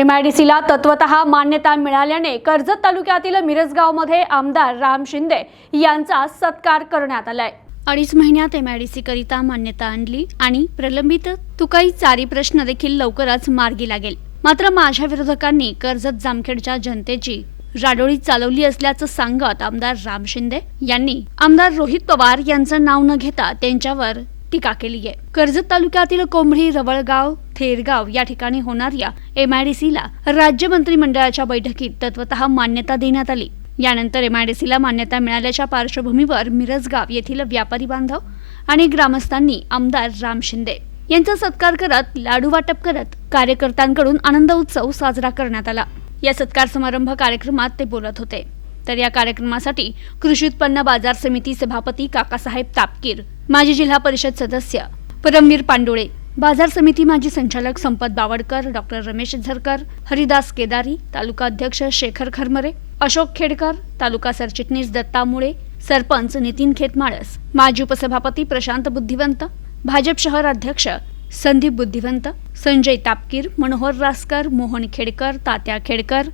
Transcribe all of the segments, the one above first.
एमआयडीसीला तत्वत मान्यता मिळाल्याने कर्जत तालुक्यातील मिरजगावमध्ये आमदार राम शिंदे यांचा सत्कार करण्यात आलाय. अडीच महिन्यात एमआयडीसी करिता मान्यता आणली आणि प्रलंबित तुकाई चारी प्रश्न देखील लवकरच मार्गी लागेल. मात्र माझ्या विरोधकांनी कर्जत जामखेडच्या जनतेची राडोळी चालवली असल्याचं सांगत आमदार राम शिंदे यांनी आमदार रोहित पवार यांचं नाव न घेता त्यांच्यावर टीका केली आहे कर्जत तालुक्यातील कोंबडी रवळगाव थेरगाव या ठिकाणी होणाऱ्या एमआयडीसीला राज्य मंत्रिमंडळाच्या बैठकीत तत्वतः मान्यता देण्यात आली. यानंतर एमआयडीसीला मान्यता मिळाल्याच्या पार्श्वभूमीवर मिरजगाव येथील व्यापारी बांधव आणि ग्रामस्थांनी आमदार राम शिंदे यांचा सत्कार करत लाडू वाटप करत कार्यकर्त्यांकडून आनंद उत्सव साजरा करण्यात आला. या सत्कार समारंभ कार्यक्रमात ते बोलत होते. तर या कार्यक्रमासाठी कृषी उत्पन्न बाजार समिती सभापती काकासाहेब तापकीर माजी जिल्हा परिषद सदस्य परमवीर पांडुळे बाजार समिती माजी संचालक संपत बावडकर डॉक्टर रमेश झरकर हरिदास केदारी तालुका अध्यक्ष शेखर खरमरे अशोक खेडकर तालुका सरचिटणीस दत्ता मुळे सरपंच नितीन खेतमाळस माजी उपसभापती प्रशांत बुद्धिवंत भाजप शहर अध्यक्ष संदीप बुद्धिवंत संजय तापकीर मनोहर रासकर मोहन खेडकर तात्या खेडकर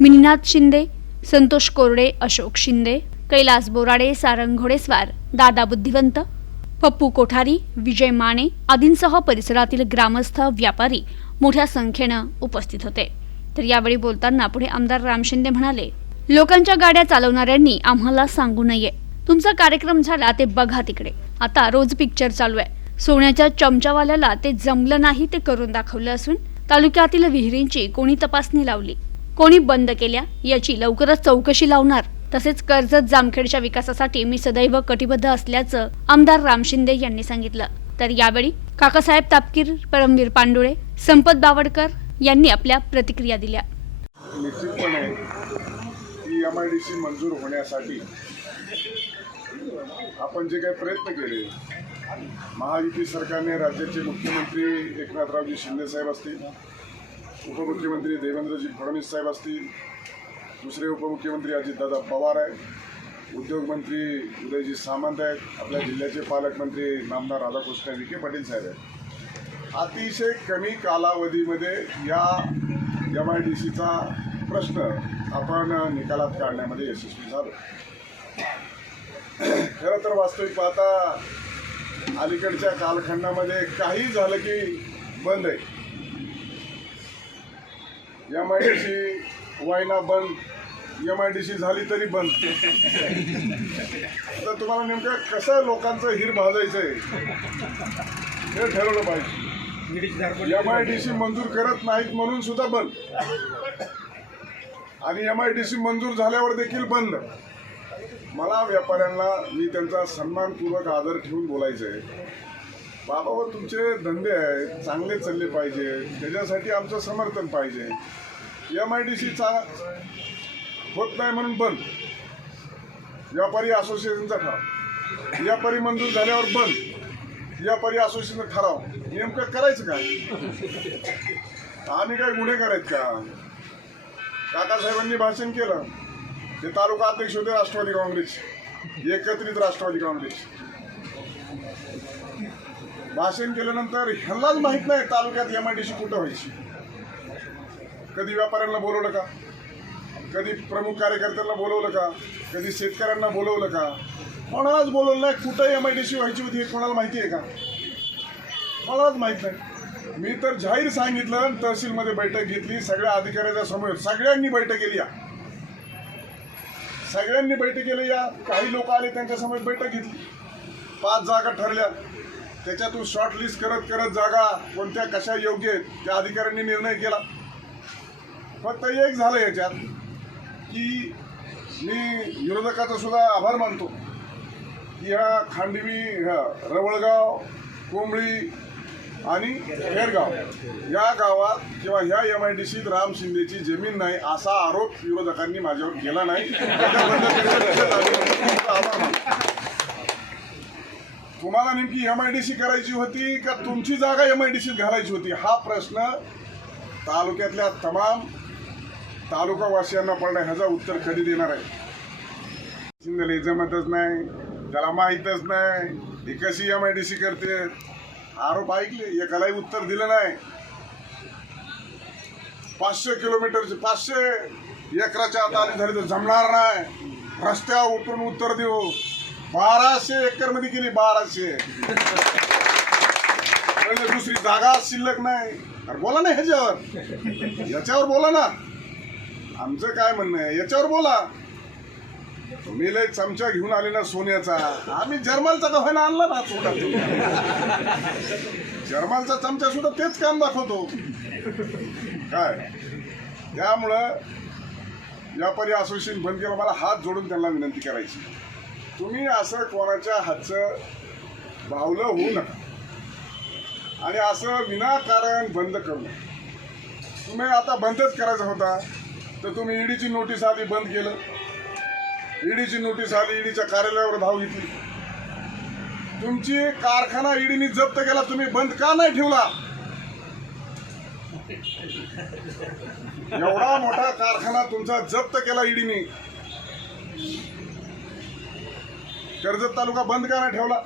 मिनीनाथ शिंदे संतोष कोरडे अशोक शिंदे कैलास बोराडे सारंग घोडेस्वार दादा बुद्धिवंत पप्पू कोठारी विजय माने आदींसह परिसरातील ग्रामस्थ व्यापारी मोठ्या संख्येनं उपस्थित होते. तर यावेळी बोलताना पुढे आमदार राम शिंदे म्हणाले लोकांच्या गाड्या चालवणाऱ्यांनी आम्हाला सांगू नये. तुमचा कार्यक्रम झाला ते बघा तिकडे. आता रोज पिक्चर चालू आहे. सोन्याच्या चमचावाल्याला ते जमलं नाही ते करून दाखवलं असून तालुक्यातील विहिरींची कोणी तपासणी लावली कोणी बंद केल्या याची लवकरच चौकशी लावणार तसेच कर्जत जामखेडच्या विकासासाठी मी सदैव कटिबद्ध असल्याचं आमदार राम शिंदे यांनी सांगितलं. तर यावेळी काकासाहेब तापकीर परमवीर पांडुळे संपत बावडकर यांनी आपल्या प्रतिक्रिया दिल्या. निश्चितपणे ही एम आय डी सी मंजूर होण्यासाठी आपण जे काही प्रयत्न केले महायुती सरकारने राज्याचे मुख्यमंत्री एकनाथरावजी शिंदेसाहेब असतील उपमुख्यमंत्री देवेंद्रजी फडणवीस साहेब असतील दुसरे उपमुख्यमंत्री अजितदादा पवार आहेत. उद्योगमंत्री उदयजी सामंत आहेत. आपल्या जिल्ह्याचे पालकमंत्री नामदार राधाकृष्ण विखे पाटील साहेब आहेत. अतिशय कमी कालावधीमध्ये या एम आय डी सीचा प्रश्न आपण निकालात काढण्यामध्ये यशस्वी झालो. खरं तर वास्तविक पाहता अलीकडच्या कालखंडामध्ये काही झालं की बंद आहे. एम आय डी सी वायना बंद एम आय डी सी झाली तरी बंद. तर तुम्हाला नेमकं कसं लोकांचं हिर भाजायचं आहे हे ठरवलं पाहिजे. एम आय डी सी मंजूर करत नाहीत म्हणून सुद्धा बंद. आणि एम आय डी सी मंजूर झाल्यावर देखील बंद. मला व्यापाऱ्यांना मी त्यांचा सन्मानपूर्वक आदर ठेवून बोलायचं आहे बाबा हो, तुमचे धंदे आहेत चांगले चालले पाहिजे. त्याच्यासाठी आमचं समर्थन पाहिजे. एम आय डी सीचा होत नाही म्हणून बंद. व्यापारी असोसिएशनचा ठराव. व्यापारी मंजूर झाल्यावर बंद. व्यापारी असोसिएशनचा ठराव. नेमकं करायचं काय? आम्ही काय गुन्हे करायचं का? काकासाहेबांनी भाषण केलं. ते तालुका अध्यक्ष होते राष्ट्रवादी काँग्रेस. एकत्रित राष्ट्रवादी काँग्रेस. भाषण केल्यानंतर ह्यांनाच माहीत नाही तालुक्यात एम आय डी सी कुठं व्हायची. कधी व्यापाऱ्यांना बोलवलं का? कधी प्रमुख कार्यकर्त्यांना बोलवलं का? कधी शेतकऱ्यांना बोलवलं का? कोणालाच बोलवलं नाही. कुठं एम आय डी सी व्हायची होती हे कोणाला माहिती आहे का? कोणालाच माहीत नाही. मी तर जाहीर सांगितलं तहसीलमध्ये बैठक घेतली. सगळ्या अधिकाऱ्याच्या समोर सगळ्यांनी बैठक केली या. सगळ्यांनी बैठक केली या. काही लोक आले त्यांच्यासमोर बैठक घेतली. पाच जागा ठरल्या. त्याच्यातून शॉर्ट लिस्ट करत करत जागा कोणत्या कशा योग्य आहेत त्या अधिकाऱ्यांनी निर्णय केला. फक्त एक झालं याच्यात. की मी विरोधकाचा सुद्धा आभार मानतो की ह्या खांडवी रवळगाव कोंबळी आणि हेरगाव या गावात किंवा ह्या एम आय डी सीत राम शिंदेची जमीन नाही असा आरोप विरोधकांनी माझ्यावर केला नाही. तुम्हाला नेमकी एम आय डी सी करायची होती का तुमची जागा एम आय डी सीत घालायची होती? हा प्रश्न तालुक्यातल्या तमाम तालुकावासियांना पडला ह्याचं उत्तर कधी देणार आहे? शिंदेला जमतच नाही त्याला माहीतच नाही ही कशी एम आय डी सी करते? आरोप ऐकले एकालाही उत्तर दिलं नाही. पाचशे किलोमीटरचे पाचशे एकराच्या आता आली झाली तर जमणार नाही. रस्त्यावर उतरून उत्तर देऊ. बाराशे एकरमध्ये गेली बाराशे. दुसरी जागा शिल्लक नाही. अरे बोला ना ह्याच्यावर. याच्यावर बोला ना. आमचं काय म्हणणं आहे? याच्यावर बोला. तुम्ही लय चमचा घेऊन आले ना सोन्याचा. आम्ही जर्मलचा का आणला ना छोटा जर्मलचा चमचा सुद्धा तेच काम दाखवतो. काय? त्यामुळं व्यापारी असोसिएशन बंद केलं मला हात जोडून त्यांना विनंती करायची. तुम्ही असं कोणाच्या हातचं भावलं होऊ नका. आणि असं विनाकारण बंद करू तुम्ही आता बंदच करायचा होता. तर तुम्ही ईडीची नोटीस आली बंद केलं. ईडीची नोटीस आली ईडीच्या कार्यालयावर धाव घेतली. तुमची कारखाना ईडीने जप्त केला तुम्ही बंद का नाही ठेवला? एवढा मोठा कारखाना तुमचा जप्त केला ईडीने. कर्जत तालुका बंद का नाही ठेवला?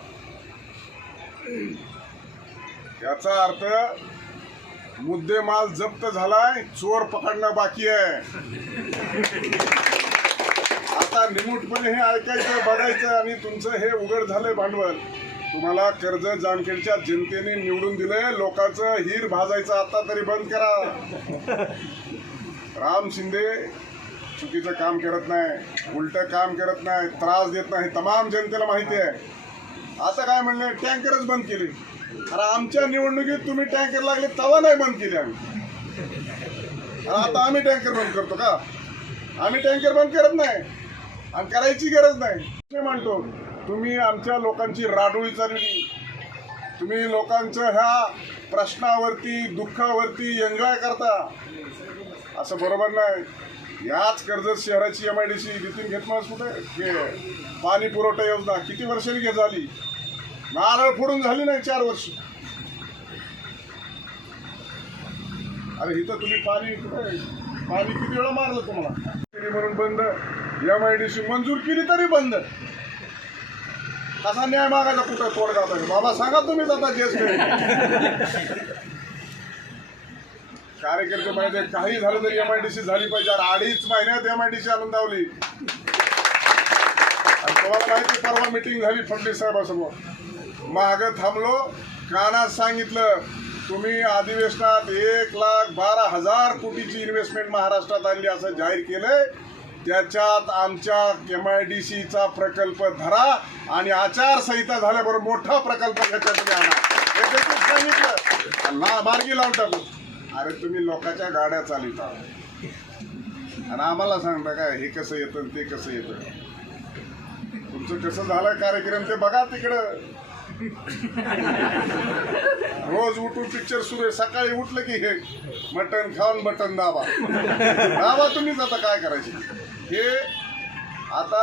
याचा अर्थ मुद्देमाल जप्त झालाय चोर पकडणं बाकी आहे. आता निमूटपणे हे ऐकायचं बघायचं आणि तुमचं हे उघड झालंय भांडवल. तुम्हाला कर्ज जामखेडच्या जनतेने निवडून दिलंय लोकांचं हीर भाजायचं आता तरी बंद करा. राम शिंदे चुकीचं काम करत नाही उलट काम करत नाही त्रास देत नाही तमाम जनतेला माहिती आहे. आता काय म्हणले टँकरच बंद केले. अरे आमच्या निवडणुकीत तुम्ही टँकर लागले तवा नाही बंद केले आम्ही. अरे आता आम्ही टँकर बंद करतो का? आम्ही टँकर बंद करत नाही. आणि करायची गरज नाही. म्हणतो तुम्ही आमच्या लोकांची राडोळी चालवली. तुम्ही लोकांचं ह्या प्रश्नावरती दुःखावरती एन्जॉय करता. असं बरोबर नाही. याच कर्जत शहराची M I D C Nitin घेतमास कुठे? पाणी पुरवठा योजना किती वर्षांनी घे झाली? नारळ फोडून झाली नाही चार वर्ष. अरे इथं तुम्ही पाणी पाणी किती वेळा मारलं तुम्हाला? म्हणून बंद. एम आय डी सी मंजूर केली तरी बंद. कसा न्याय मागायचा कुठं तोडगा बाबा सांगा तुम्हीच आता जेच कार्यकर्ते आहे, काही झालं तरी एम आय डी सी झाली पाहिजे. अडीच महिन्यात एम आय डी सी आणून धावली. आणि तुम्हाला माहिती परवा मिटिंग झाली फडणवीस साहेबासमोर. मागं थांबलो. कानात सांगितलं तुम्ही अधिवेशनात एक लाख बारा हजार कोटीची इन्व्हेस्टमेंट महाराष्ट्रात आणली असं जाहीर केलंय. त्याच्यात आमच्या एम आय डी सीचा प्रकल्प धरा आणि आचारसंहिता झाल्याबरोबर मोठा प्रकल्प ह्याच्यामध्ये आणा. हे सांगितलं. मार्गी लावून टाकू. अरे तुम्ही लोकांच्या गाड्या चालिता आणि आम्हाला सांगता काय हे कसं येतं ते कसं येतं? तुमचं कसं झालं कार्यक्रम ते बघा तिकडं. रोज उठून पिक्चर सुरू आहे. सकाळी उठलं की हे मटण खाऊन बटन दाबा. दाबा तुम्हीच आता काय करायचे? हे आता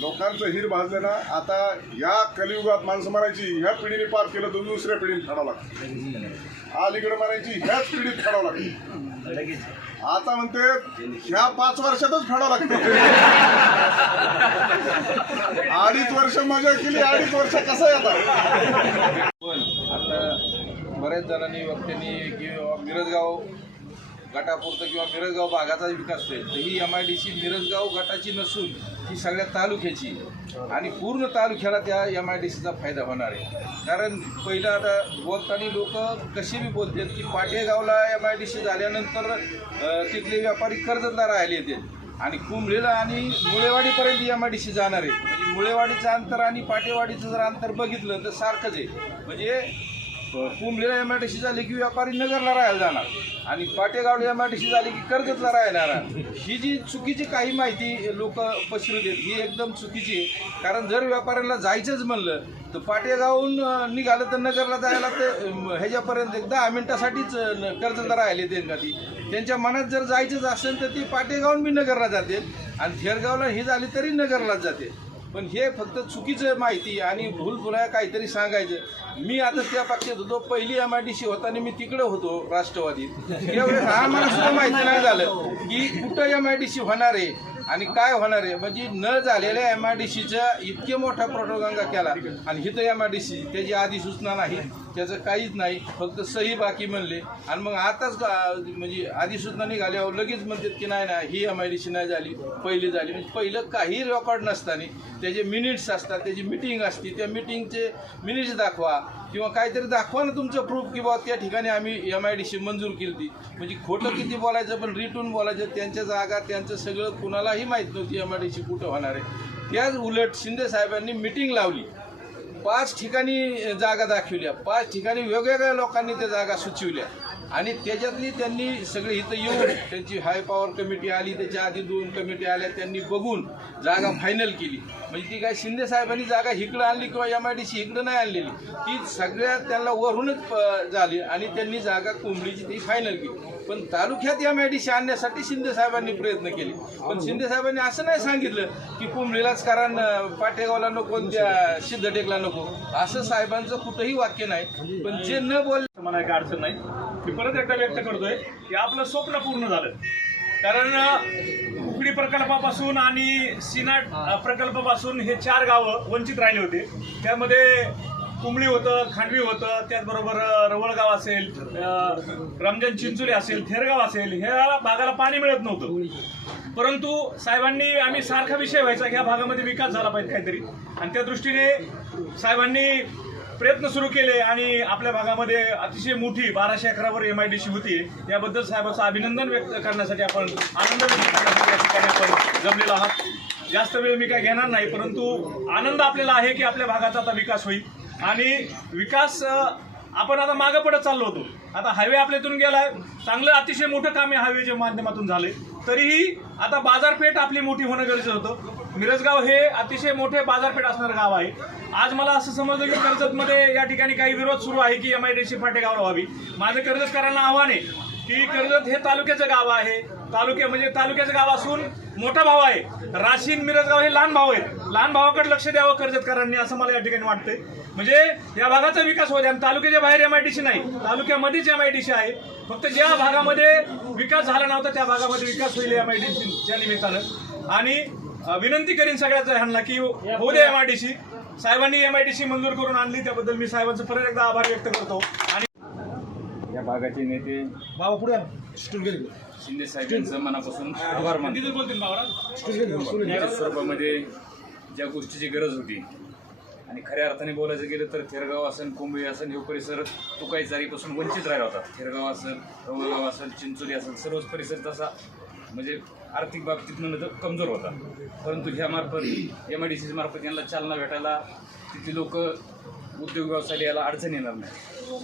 लोकांचं हिर भाजलं ना आता या कलियुगात माणसं मारायची ह्या पिढीने पार केलं तर दुसऱ्या पिढीने खाडावं लागतं. अलीकडे म्हणायची ह्याच पिढीत खाडावं लागतं. आता म्हणते ह्या पाच वर्षातच फेडावं लागतं. अडीच वर्ष मजा केली अडीच वर्ष कसं येतात पण आता बऱ्याच जणांनी वक्त्यांनी किंवा मिरजगाव गटापुरतं किंवा मिरजगाव भागाचा विकास होईल. तर ही M I D C Mirajgaon गटाची नसून ही सगळ्या तालुक्याची. आणि पूर्ण तालुक्याला त्या एम आय डी सीचा फायदा होणार आहे. कारण पहिलं आता बोलताना लोक कसे बी बोलतात की पाटेगावला एम आय डी सी झाल्यानंतर तिथले व्यापारी कर्जदार राहिले ते आणि कुंभलेला आणि मुळेवाडीपर्यंत एम आय डी सी जाणार आहे. म्हणजे मुळेवाडीचं अंतर आणि पाटेवाडीचं जर अंतर बघितलं तर सारखंच आहे. म्हणजे कुंभलेला एम आय डी सी झाली की व्यापारी नगरला राहायला जाणार. आणि पाटेगावला एम आय डी सी झाली की कर्जतला राहणार ही जी चुकीची काही माहिती लोक पसरू देत ही एकदम चुकीची आहे. कारण जर व्यापाऱ्यांना जायचंच म्हणलं तर पाटेगावहून निघालं तर नगरला जायला ते ह्याच्यापर्यंत एक दहा मिनटासाठीच न- कर्जतला राहिले ते ती. त्यांच्या मनात जर जायचंच असेल तर ती पाटेगावून बी नगरला जाते. आणि थेरगावला ही झाली तरी नगरलाच जाते. पण हे फक्त चुकीचं माहिती आणि भूलभुलाया काहीतरी सांगायचं. मी आता त्या पक्षात होतो पहिली एम आय डी सी होताना मी तिकडे होतो राष्ट्रवादीत त्यावेळेस आम्हाला सुद्धा माहिती नाही झालं की कुठं एम आय डी सी होणार आहे आणि काय होणार आहे. म्हणजे न झालेल्या एम आय डी सीचा इतके मोठा प्रोटोगंगा केला आणि हिथं एम आय डी सी त्याची आधी सूचना नाही. त्याचं काहीच नाही फक्त सही बाकी म्हणले. आणि मग आताच म्हणजे अधिसूचना निघाल्यावर लगेच म्हणतात की नाही नाही ही एम आय डी सी नाही झाली पहिली झाली. म्हणजे पहिलं काही रेकॉर्ड नसताना त्याचे मिनिट्स असतात त्याची मिटिंग असते त्या मिटिंगचे मिनिट्स दाखवा. किंवा काहीतरी दाखवा ना तुमचं प्रूफ की बाबा त्या ठिकाणी आम्ही एम आय डी सी मंजूर केली ती म्हणजे खोटं किती बोलायचं पण रिटून बोलायचं त्यांच्या जागा त्यांचं सगळं कुणालाही माहीत नव्हती एम आय डी सी कुठं होणार आहे. त्याच उलट शिंदे साहेबांनी मिटिंग लावली. पाच ठिकाणी जागा दाखविल्या. पाच ठिकाणी वेगवेगळ्या लोकांनी त्या जागा सुचविल्या. आणि त्याच्यातली त्यांनी सगळे इथं येऊन त्यांची हाय पॉवर कमिटी आली त्याच्या आधी दोन कमिटी आल्या त्यांनी बघून जागा फायनल केली. म्हणजे ती काय शिंदे साहेबांनी जागा इकडं आणली किंवा एम आय डी सी इकडं नाही आणलेली. ती सगळ्या त्यांना वरूनच झाली आणि त्यांनी जागा कोंबडीची ती फायनल केली. पण तालुक्यात एम आय डी सी आणण्यासाठी शिंदे साहेबांनी प्रयत्न केले. पण शिंदे साहेबांनी असं नाही सांगितलं की कोंबडीलाच कारण पाठेगावला नको आणि त्या सिद्धटेकला नको. असं साहेबांचं कुठंही वाक्य नाही. पण जे न बोलले मला एक अडचण नाही. मी परत एकदा व्यक्त करतोय की आपलं स्वप्न पूर्ण झालं. कारण उकडी प्रकल्पापासून आणि सिनाट प्रकल्पापासून हे चार गावं वंचित राहिले होते. त्यामध्ये कुंबळी होतं खांडवी होतं त्याचबरोबर रवळगाव असेल रमजान चिंचोली असेल थेरगाव असेल ह्या भागाला पाणी मिळत नव्हतं. परंतु साहेबांनी आम्ही सारखा विषय व्हायचा की ह्या भागामध्ये विकास झाला पाहिजे काहीतरी. आणि त्या दृष्टीने साहेबांनी प्रयत्न सुरू केले आणि आपल्या भागामध्ये अतिशय मोठी बाराशे अकरावर एम आय डी सी होती. याबद्दल साहेबांचं अभिनंदन व्यक्त करण्यासाठी आपण आनंद व्यक्त करण्यासाठी या ठिकाणी आपण जमलेलो आहात. जास्त वेळ मी काय घेणार नाही परंतु आनंद आपल्याला आहे की आपल्या भागाचा आता विकास होईल. आणि विकास आपण आता मागं पडत चाललो होतो. आता हायवे आपल्यातून गेलाय. चांगलं अतिशय मोठं काम या हायवेच्या माध्यमातून झाले. तरीही आता बाजारपेठ आपली मोठी होणं गरजेचं होतं. मिरजगाव हे अतिशय मोठे बाजारपेठ असणारं गाव आहे. आज मला असं समजलं की कर्जतमध्ये या ठिकाणी काही विरोध सुरू आहे की एम आय डी सी फाटेगावला व्हावी. माझं कर्जतकरांना आव्हान आहे की कर्जत हे तालुक्याचं गाव आहे. तालुक्या म्हणजे तालुक्याचं गाव असून मोठा भाव आहे. राशीन मिरजगाव हे लहान भाव आहेत. लहान भावाकडे लक्ष द्यावं कर्जतकरांनी असं मला या ठिकाणी वाटतंय. म्हणजे या भागाचा विकास होईल आणि तालुक्याच्या बाहेर एम आय डी सी नाही तालुक्यामध्येच एम आय डी सी आहे. फक्त ज्या भागामध्ये विकास झाला नव्हता त्या भागामध्ये विकास होईल एम आय डी सीच्या निमित्तानं. आणि विनंती करीन सगळ्याच ह्यांना की होऊ दे एम आय डी सी साहेबांनी एम आय डी सी मंजूर करून आणली त्याबद्दल मी साहेबांचं परत एकदा आभार व्यक्त करतो. आणि या भागाचे नेते बाबा पुढे शिंदे साहेबांचं मनापासून आभार मानतो. स्वरूपामध्ये ज्या गोष्टीची गरज होती आणि खऱ्या अर्थाने बोलायचं गेलं तर थेरगाव असेल कोंबळी असेल हे परिसर तुकाईचारीपासून वंचित राहिला होता. थेरगाव असेल रवळगाव असेल चिंचोली असेल सर्वच परिसर तसा. म्हणजे आर्थिक बाबतीत म्हणलं तर कमजोर होता. परंतु ह्या मार्फत एम आय डी सी मार्फत यांना चालना भेटायला तिथली लोक उद्योग व्यवसायाला याला अडचण येणार नाही.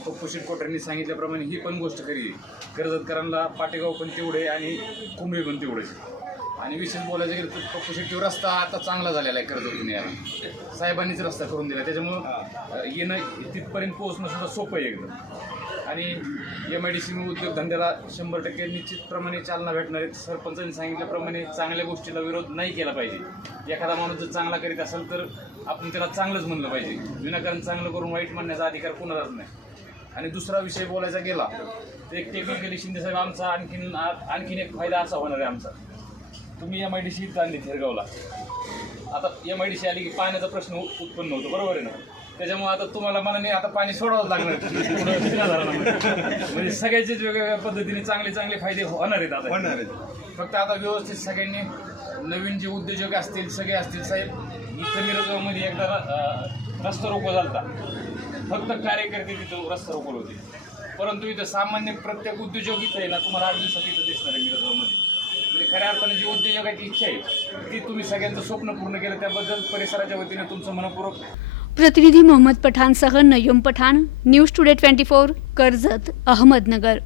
पप्पू कोटऱ्यांनी सांगितल्याप्रमाणे ही पण गोष्ट खरी आहे. कर्जतकरांना पाटेगाव पण तेवढे आणि कुंभळी पण तेवढेच आणि विशेष बोलायचं गेलं तर पप्पू रस्ता आता चांगला झालेला आहे कर्जतून यायला. साहेबांनीच रस्ता करून दिला. त्याच्यामुळं येणं तिथपर्यंत पोहोचणं सुद्धा सोपं आहे एकदम. आणि एम आय डी सी उद्योगधंद्याला शंभर टक्के निश्चितप्रमाणे चालना भेटणार आहे. सरपंचांनी सांगितल्याप्रमाणे चांगल्या गोष्टीला विरोध नाही केला पाहिजे. एखादा माणूस जर चांगला करीत असेल तर आपण त्याला चांगलंच म्हणलं पाहिजे. विनाकारण चांगलं करून वाईट म्हणण्याचा अधिकार कोणालाच नाही. आणि दुसरा विषय बोलायचा गेला तर एक टेक्निकली शिंदेसाहेब आमचा आणखीन आणखीन एक फायदा असा होणार आहे आमचा. तुम्ही एम आय डी सी आणली थेरगावला. आता एम आय डी सी आली की पाण्याचा प्रश्न उत्पन्न होतो बरोबर आहे ना? त्याच्यामुळे आता तुम्हाला मला नाही आता पाणी सोडावंच लागणार. म्हणजे सगळ्याचेच वेगवेगळ्या पद्धतीने चांगले चांगले फायदे होणार आहेत आता होणार आहेत. फक्त आता व्यवस्थित सगळ्यांनी नवीन जे उद्योजक असतील सगळे असतील साहेब इथं मिरजगावमध्ये एकदा रस्ता रोको झालता फक्त कार्यकर्ते तिथं रस्ता रोखोल होते परंतु इथं सामान्य प्रत्येक उद्योजक इथं आहे ना तुम्हाला आठ दिवसात इथं दिसणार आहे मिरजगावमध्ये म्हणजे खऱ्या अर्थाने जी उद्योजकाची इच्छा आहे ती तुम्ही सगळ्यांचं स्वप्न पूर्ण केलं त्याबद्दल परिसराच्या वतीने तुमचं मनपूर्वक प्रतिनिधी Mohammed पठाणसह Nayyam Pathan news today twenty four Karjat Ahmednagar.